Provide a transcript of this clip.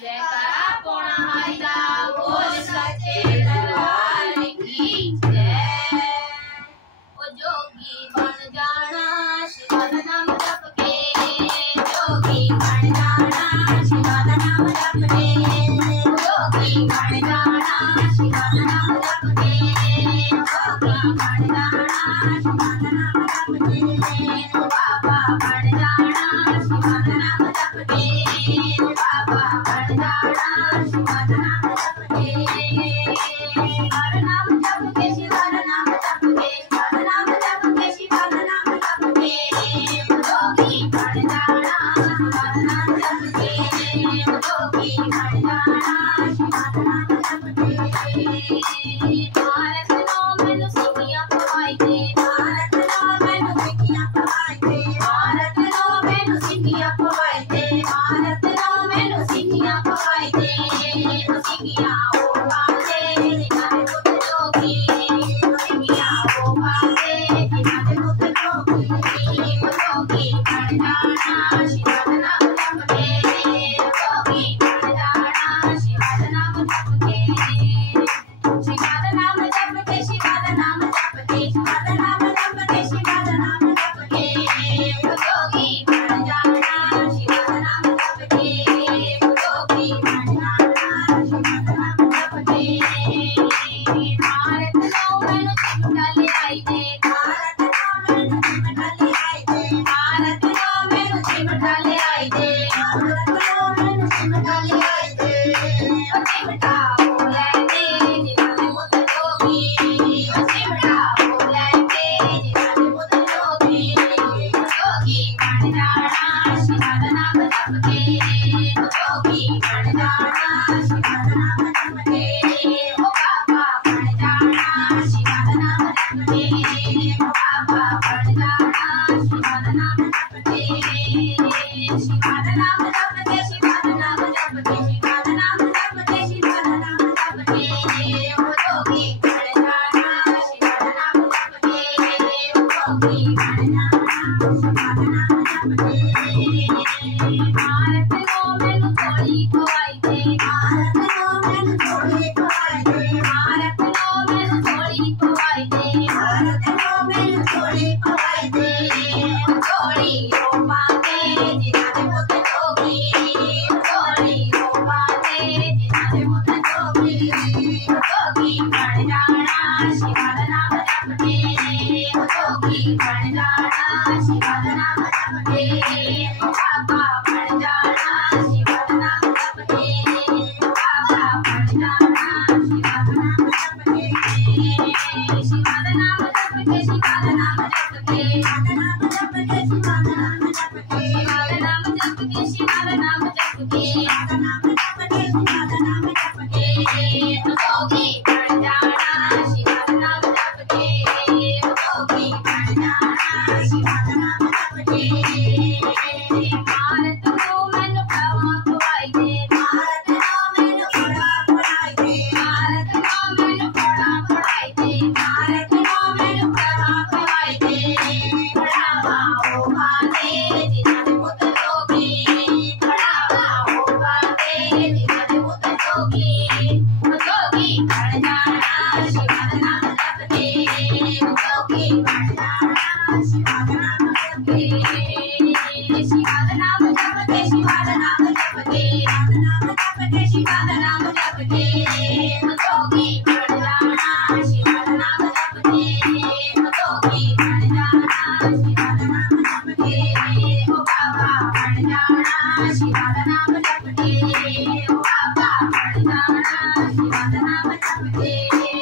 जयकारा पौना हरिदा बोल सच्चे दरबार की जय। ओ जोगी बन जाना शिवा दा नाम जप के, जोगी बन जाना शिवा दा नाम जप के, जोगी बन जाना शिवा दा नाम जप के, जोगी बन जाना शिवा दा नाम जप के, बाबा बन जाना शिवा दा नाम जप के, बाबा बन जाना शिवा दा नाम जप के, हर नाम जप के शिवा दा नाम जप के, हर नाम जप के शिवा दा नाम जप के, जोगी बन जाना शिवा दा नाम जप के, जोगी बन जाना शिवा दा नाम जप के। भारत नो मैनू सिक्कियां पवाई दे, भारत नो मैनू सिक्कियां पवाई दे, भारत नो मैनू सिक्कियां पवाई दे, भारत नो मैनू सिक्कियां पवाई दे, सिक्कियां ओ बाजे जिन्हां दे पुत जोगी, सिक्कियां ओ बाजे जिन्हां दे पुत जोगी, जोगी बन जाना शिवा दा नाम जप के, जोगी बन जाना शिवा दा नाम जप के, शिवा दा नाम जप के, शिवा दा नाम जप के, शिवा दा नाम जप के, शिवा दा नाम जप के, जोगी बन जाना शिवा दा नाम जप के, जोगी बन जाना शिवा दा नाम जप के। भारत नो मैनू चिमटा ले आई दे, भारत नो मैनू चिमटा ले आई दे, भारत नो मैनू चिमटा ले आई दे, भारत नो मैनू चिमटा ले आई दे, ओ चिमटा ओ लैंदे जिन्हां दे पुत जोगी, ओ चिमटा ओ लैंदे जिन्हां दे पुत जोगी, जोगी बन जाना शिवा दा नाम जप के, जोगी बन जाना शिवा दा नाम जप के, ओ बाबा बन जाना शिवा दा नाम जप के, ओ बाबा बन जाना शिवा दा नाम जप के, शिवा दा नाम जप के, शिवा दा नाम जप के, शिवा दा नाम जप के, शिवा दा नाम जप के, ओ जोगी बन जाना शिवा दा नाम जप के, ओ जोगी बन जाना शिवा दा नाम जप के। भारत नो मैनू थोड़ी पवाई दे, भारत नो मैनू थोड़ी पवाई दे, भारत नो मैनू थोड़ी पवाई दे, भारत नो मैनू थोड़ी पवाई दे, थोड़ी ओ बाते जिन्हां दे पुत जोगी, थोड़ी ओ बाते जिन्हां दे पुत जोगी, जोगी बन जाना शिवा दा नाम जप के, जोगी बन जाना शिवा दा नाम जप के, बाबा बन जाना शिवा दा नाम जप के, बाबा बन जाना शिवा दा नाम जप के, शिवा दा नाम जप के, शिवा दा नाम जप के, शिवा दा नाम जप के, शिवा दा नाम जप के, शिवा दा नाम जप के, शिवा दा नाम जप के, शिवा दा नाम जप के, शिवा दा नाम जप के, जोगी बन जाना शिवा दा नाम जप के, जोगी बन जाना शिवा दा नाम जप के। भारत नो मैनू पवा पवाई दे, भारत नो मैनू पड़ा पढ़ाई दे, भारत नो मैनू पड़ा पढ़ाई दे, भारत नो मैनू पड़ा पढ़ाई दे, पढ़ावा ओ बाते जिन्हां दे पुत जोगी, पढ़ावा ओ बाते जिन्हां दे पुत जोगी, जोगी बन जाना शिवा दा नाम जप के, जोगी बन जाना शिवा दा नाम जप के, शिवा दा नाम जप के, शिवा दा नाम जप के, शिवा दा नाम जप के, जोगी बन जाना शिवा दा नाम जप के, जोगी बन जाना शिवा दा नाम जप के, ओ बाबा बन जाना शिवा दा नाम जप के, ओ बाबा बन जाना शिवा दा नाम जप के।